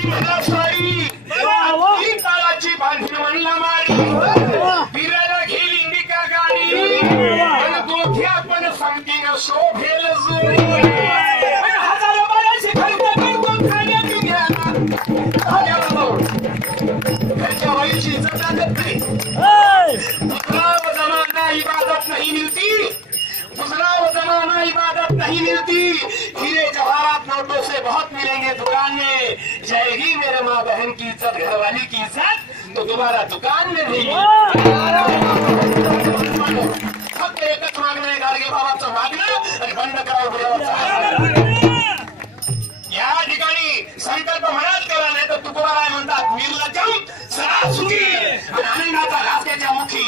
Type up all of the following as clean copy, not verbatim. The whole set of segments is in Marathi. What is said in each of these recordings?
काळाची मला साडी ही काळाची बांधली म्हणला मारी फिरायला घेईल इंडिका गाडी आणि दोघे आपण संगतीनं शोभेल जोडी हजारो बायाची खर्च करतो खाण्यापिण्याला घरच्या बाईची इज्जत लागत नाही जमाना इबादत नहीं मिलती जमाना इबादत नहीं मिलती हीरे जवाहरात नोटों से बहुत मिलेंगे दुकान में जाएगी मेरे माँ बहन की इज्जत घरवाली की इज्जत तो दोबारा दुकान में नहीं फक्त एकच मागणं गाडगे बाबाचं मागणं आणि बंद करावं या ठिकाणी संकल्प मनात केला नाही तर तुकोबाराय म्हणतात निर्लज्जम सदा सुखी आणि आनंदाचा घास त्याच्या मुखी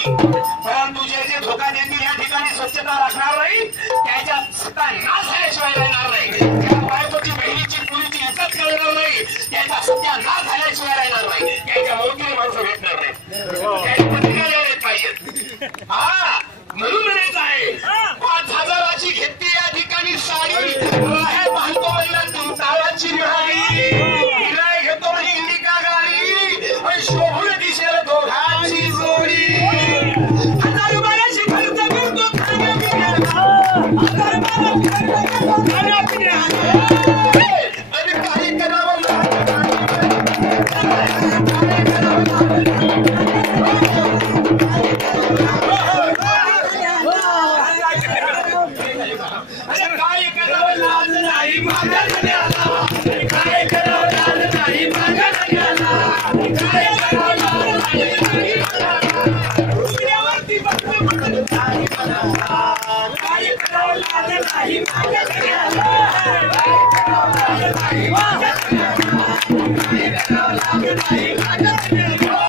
परंतु जे जे धोका देतील या ठिकाणी स्वच्छता राखणार नाही त्याच्या सत्ता नाश झाल्याशिवाय राहणार नाही त्या बायकोची बहिणीची मुलीची इज्जत करणार नाही त्याच्या सत्या नाश झाल्याशिवाय राहणार नाही त्याच्या मोठी माणसं भेटणार नाही त्याची प्रतिक्रिया द्यायला पाहिजे हा म्हणून म्हणायचं आहे 5,000ची घेतली या ठिकाणी साडी बांधतो म्हणलं तुमची न्यारी हिराय घेतो म्हणजे इंडिका गाडी पण शोभून दिसेल दोघांची जोडी 1,000 रुपयाची खर्च करतो खाण्यापिण्याला 1,000 रुपयाची खर्च करतो खाण्यापिण्याला आणि काही करावं